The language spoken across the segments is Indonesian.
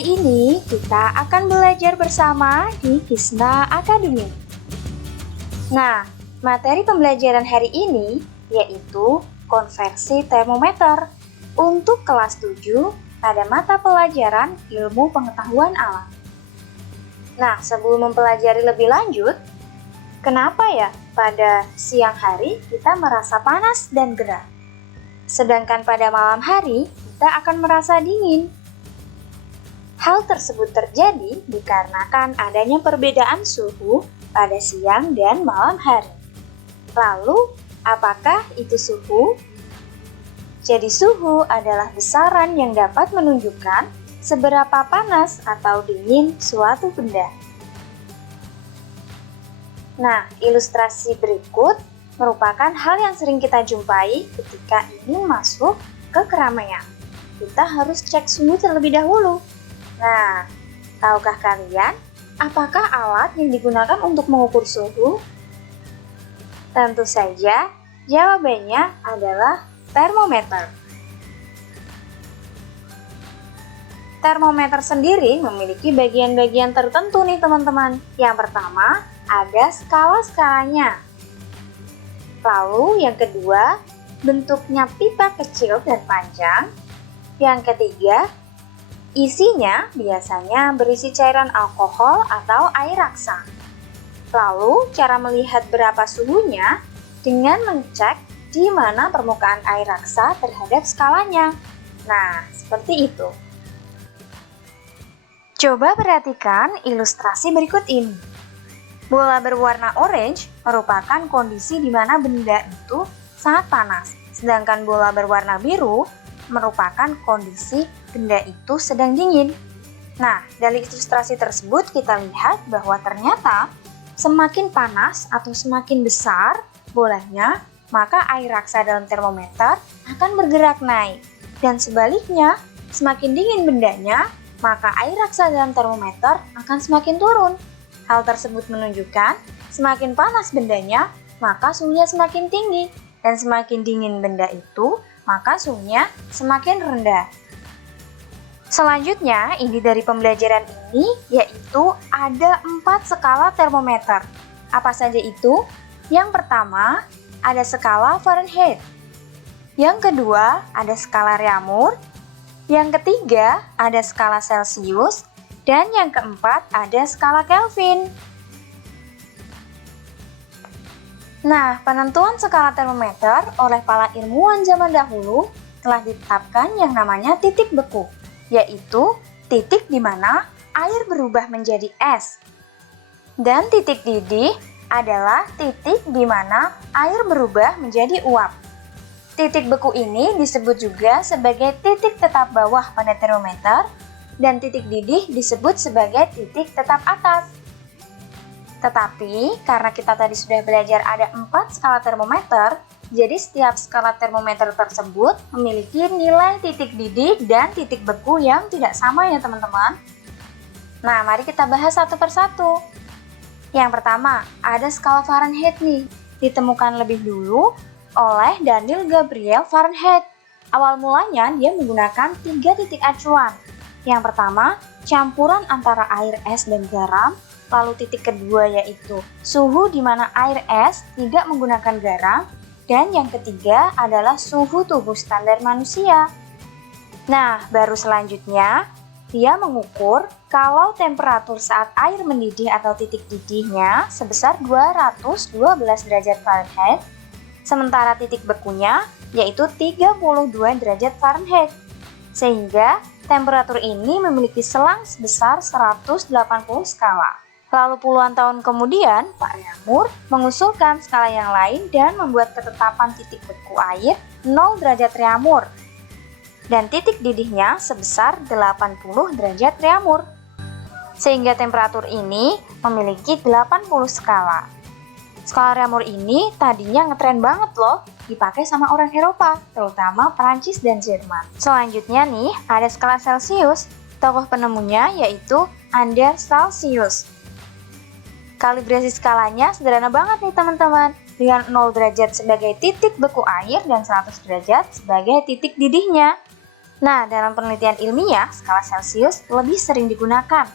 Hari ini kita akan belajar bersama di Kisna Academy. Nah, materi pembelajaran hari ini yaitu konversi termometer untuk kelas 7 pada mata pelajaran Ilmu Pengetahuan Alam. Nah, sebelum mempelajari lebih lanjut, kenapa ya pada siang hari kita merasa panas dan gerah, sedangkan pada malam hari kita akan merasa dingin? Hal tersebut terjadi dikarenakan adanya perbedaan suhu pada siang dan malam hari. Lalu, apakah itu suhu? Jadi suhu adalah besaran yang dapat menunjukkan seberapa panas atau dingin suatu benda. Nah, ilustrasi berikut merupakan hal yang sering kita jumpai ketika ingin masuk ke keramaian. Kita harus cek suhu terlebih dahulu. Nah, tahukah kalian apakah alat yang digunakan untuk mengukur suhu? Tentu saja, jawabannya adalah termometer. Termometer sendiri memiliki bagian-bagian tertentu nih teman-teman. Yang pertama, ada skala-skalanya. Lalu yang kedua, bentuknya pipa kecil dan panjang. Yang ketiga, isinya biasanya berisi cairan alkohol atau air raksa. Lalu, cara melihat berapa suhunya dengan mengecek di mana permukaan air raksa terhadap skalanya. Nah, seperti itu. Coba perhatikan ilustrasi berikut ini. Bola berwarna orange merupakan kondisi di mana benda itu sangat panas, sedangkan bola berwarna biru merupakan kondisi benda itu sedang dingin. Nah, dari ilustrasi tersebut kita lihat bahwa ternyata semakin panas atau semakin besar bolanya, maka air raksa dalam termometer akan bergerak naik. Dan sebaliknya, semakin dingin bendanya, maka air raksa dalam termometer akan semakin turun. Hal tersebut menunjukkan semakin panas bendanya, maka suhunya semakin tinggi. Dan semakin dingin benda itu, maka suhunya semakin rendah. Selanjutnya, inti dari pembelajaran ini yaitu ada 4 skala termometer. Apa saja itu? Yang pertama, ada skala Fahrenheit. Yang kedua, ada skala Reaumur. Yang ketiga, ada skala Celsius. Dan yang keempat, ada skala Kelvin. Nah, penentuan skala termometer oleh para ilmuwan zaman dahulu telah ditetapkan yang namanya titik beku, yaitu titik di mana air berubah menjadi es. Dan titik didih adalah titik di mana air berubah menjadi uap. Titik beku ini disebut juga sebagai titik tetap bawah pada termometer, dan titik didih disebut sebagai titik tetap atas. Tetapi, karena kita tadi sudah belajar ada 4 skala termometer, jadi setiap skala termometer tersebut memiliki nilai titik didih dan titik beku yang tidak sama ya teman-teman. Nah, mari kita bahas satu persatu. Yang pertama, ada skala Fahrenheit nih, ditemukan lebih dulu oleh Daniel Gabriel Fahrenheit. Awal mulanya dia menggunakan 3 titik acuan. Yang pertama, campuran antara air es dan garam. Lalu titik kedua yaitu suhu di mana air es tidak menggunakan garam. Dan yang ketiga adalah suhu tubuh standar manusia. Nah, baru selanjutnya dia mengukur kalau temperatur saat air mendidih atau titik didihnya sebesar 212 derajat Fahrenheit, sementara titik bekunya yaitu 32 derajat Fahrenheit. Sehingga temperatur ini memiliki selang sebesar 180 skala. Lalu puluhan tahun kemudian, Pak Reaumur mengusulkan skala yang lain dan membuat ketetapan titik beku air 0 derajat Reaumur dan titik didihnya sebesar 80 derajat Reaumur. Sehingga temperatur ini memiliki 80 skala. Skala Reaumur ini tadinya ngetren banget loh, dipakai sama orang Eropa, terutama Prancis dan Jerman. Selanjutnya nih, ada skala Celsius. Tokoh penemunya yaitu Anders Celsius. Kalibrasi skalanya sederhana banget nih teman-teman, dengan 0 derajat sebagai titik beku air dan 100 derajat sebagai titik didihnya. Nah, dalam penelitian ilmiah, skala Celcius lebih sering digunakan.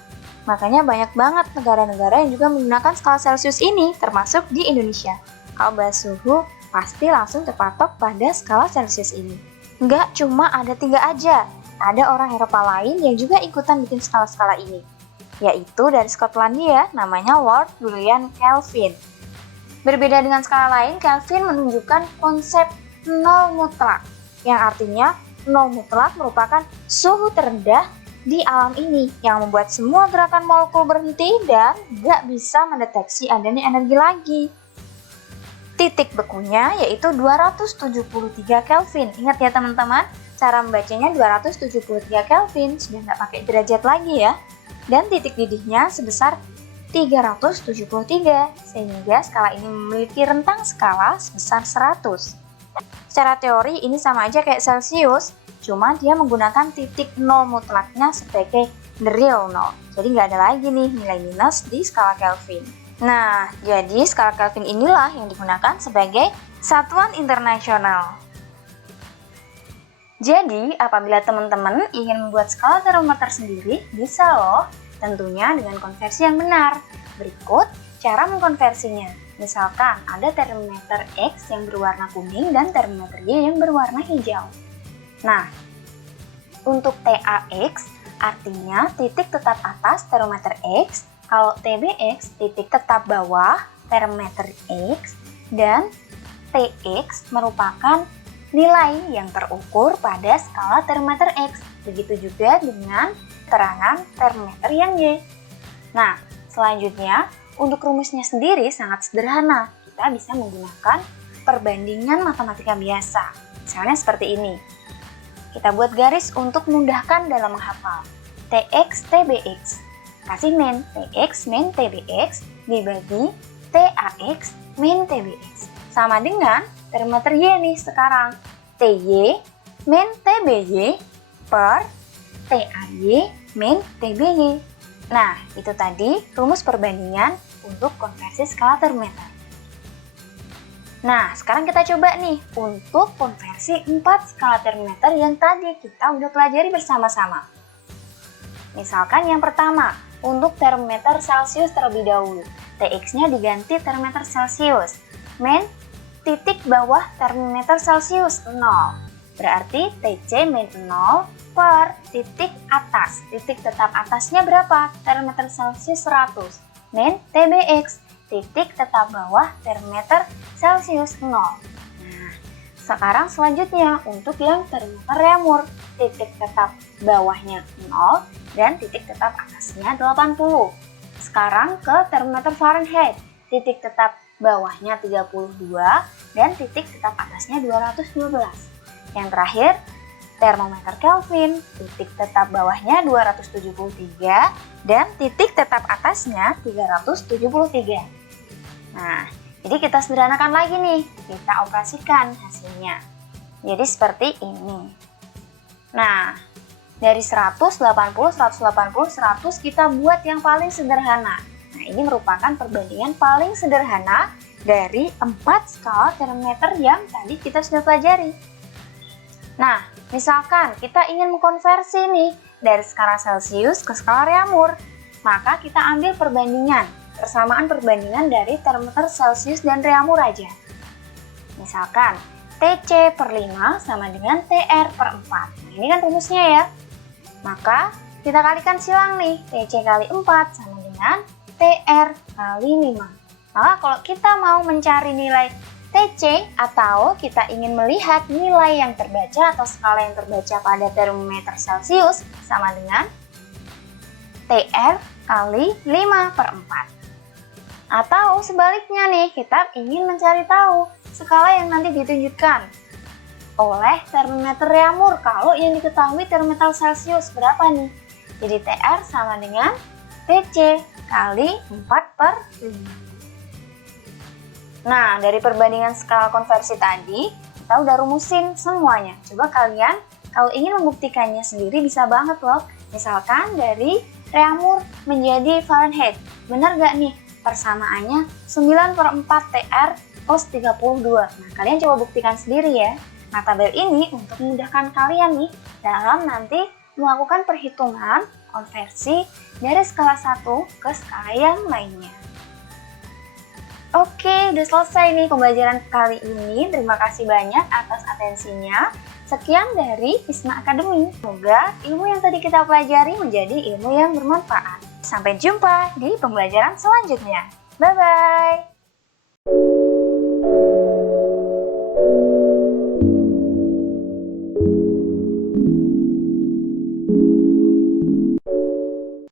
Makanya banyak banget negara-negara yang juga menggunakan skala Celcius ini, termasuk di Indonesia. Kalau bahas suhu, pasti langsung terpatok pada skala Celcius ini. Nggak cuma ada 3 aja, ada orang Eropa lain yang juga ikutan bikin skala-skala ini, yaitu dari Skotlandia, namanya Lord Julian Kelvin. Berbeda dengan skala lain, Kelvin menunjukkan konsep nol mutlak, yang artinya nol mutlak merupakan suhu terendah di alam ini yang membuat semua gerakan molekul berhenti dan nggak bisa mendeteksi adanya energi lagi. Titik bekunya yaitu 273 Kelvin. Ingat ya teman-teman, cara membacanya 273 Kelvin, sudah nggak pakai derajat lagi ya. Dan titik didihnya sebesar 373, sehingga skala ini memiliki rentang skala sebesar 100. Secara teori ini sama aja kayak Celcius, cuma dia menggunakan titik nol mutlaknya sebagai the real nol. Jadi nggak ada lagi nih nilai minus di skala Kelvin. Nah, jadi skala Kelvin inilah yang digunakan sebagai satuan internasional. Jadi, apabila teman-teman ingin membuat skala termometer sendiri, bisa loh, tentunya dengan konversi yang benar. Berikut cara mengkonversinya. Misalkan ada termometer X yang berwarna kuning dan termometer Y yang berwarna hijau. Nah, untuk TAX artinya titik tetap atas termometer X, kalau TBX titik tetap bawah termometer X, dan TX merupakan nilai yang terukur pada skala termometer X. Begitu juga dengan keterangan termometer yang Y. Nah, selanjutnya untuk rumusnya sendiri sangat sederhana. Kita bisa menggunakan perbandingan matematika biasa. Misalnya seperti ini. Kita buat garis untuk memudahkan dalam menghafal. TX TBX. Kasih min TX min TBX dibagi TAX min TBX. Sama dengan termometer Y nih sekarang. TY min TBY per TAY min TBY. Nah, itu tadi rumus perbandingan untuk konversi skala termometer. Nah, sekarang kita coba nih untuk konversi 4 skala termometer yang tadi kita udah pelajari bersama-sama. Misalkan yang pertama, untuk termometer Celcius terlebih dahulu. TX-nya diganti termometer Celcius. Min titik bawah termometer Celcius 0. Berarti TC min 0 per titik atas. Titik tetap atasnya berapa? Termometer Celcius 100. Min TBX, titik tetap bawah termometer Celcius 0. Nah, sekarang selanjutnya untuk yang termometer Reaumur, titik tetap bawahnya 0 dan titik tetap atasnya 80. Sekarang ke termometer Fahrenheit, titik tetap bawahnya 32 dan titik tetap atasnya 212. Yang terakhir, termometer Kelvin, titik tetap bawahnya 273 dan titik tetap atasnya 373. Nah, jadi kita sederhanakan lagi nih, kita operasikan hasilnya. Jadi seperti ini. Nah, dari 180, 180, 100 kita buat yang paling sederhana. Nah, ini merupakan perbandingan paling sederhana dari 4 skala termometer yang tadi kita sudah pelajari. Nah, misalkan kita ingin mengkonversi nih dari skala Celcius ke skala Reaumur, maka kita ambil perbandingan, persamaan perbandingan dari termometer Celcius dan Reaumur aja. Misalkan TC per 5 sama dengan TR per 4. Nah, ini kan rumusnya ya. Maka kita kalikan silang nih, TC kali 4 sama dengan TR kali 5. Maka kalau kita mau mencari nilai TC atau kita ingin melihat nilai yang terbaca atau skala yang terbaca pada termometer Celcius sama dengan TR kali 5 per 4. Atau sebaliknya nih, kita ingin mencari tahu skala yang nanti ditunjukkan oleh termometer Reaumur. Kalau yang diketahui termometer Celcius berapa nih? Jadi TR sama dengan TC kali 4 per 5. Nah, dari perbandingan skala konversi tadi, kita udah rumusin semuanya. Coba kalian kalau ingin membuktikannya sendiri bisa banget loh. Misalkan dari Reaumur menjadi Fahrenheit. Benar gak nih? Persamaannya 9 per 4 TR cos 32. Nah, kalian coba buktikan sendiri ya. Nah, tabel ini untuk memudahkan kalian nih dalam nanti melakukan perhitungan konversi dari skala 1 ke skala yang lainnya. Oke, udah selesai nih pembelajaran kali ini. Terima kasih banyak atas atensinya. Sekian dari Isma Academy. Semoga ilmu yang tadi kita pelajari menjadi ilmu yang bermanfaat. Sampai jumpa di pembelajaran selanjutnya. Bye-bye!